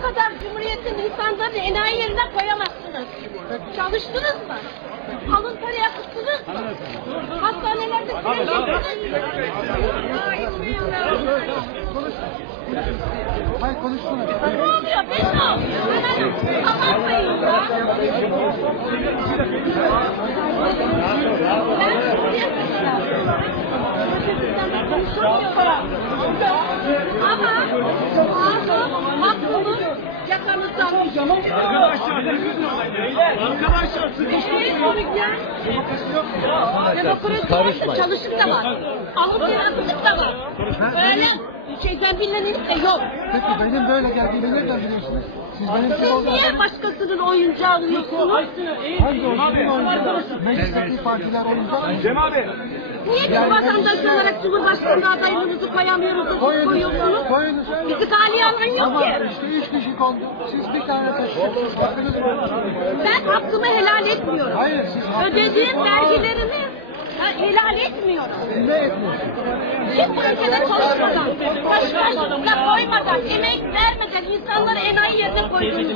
kadar Cumhuriyet'in insanlarını enayi yerine koyamazsınız. Çalıştınız mı? Alın teri yapıştınız mı? Hastanelerde süreç yaptınız mı? Hayır konuşsana. Ne oluyor? Ben ne oluyor? Kapatmayın ya. Ben Ama masum, mahkumun yakamızdan Arkadaşlar şey soracağım. Demokrasi varsa çalışık da var. Alın yaratılık da var. Öyle şeyden bilmeniz de yok. Peki benim böyle geldiğimi nereden biliyorsunuz? Siz benim kim Siz olduğumu niye başkasının oyuncağı alıyorsunuz? Hangi oyuncu oyuncu? Meclisteki partiler oyuncak mı? Cem abi. Niye biz vatandaş olarak Cumhurbaşkanı adaylığınızı koyamıyoruz da siz koyuyorsunuz? koyunuz. Bizi tahliye alan yok Ama ki. işte üç kişi kondu. Siz bir tane taşıdınız. Hakkınız mı? Ben hakkımı helal etmiyorum. Hayır siz hakkınızı Ödediğim vergilerimi helal etmiyorum. ne etmiyorsunuz? Hiç bu ülkede çalışmadan, taş başlıkla koymadan, emek vermeden insanları enayi yerine koydunuz.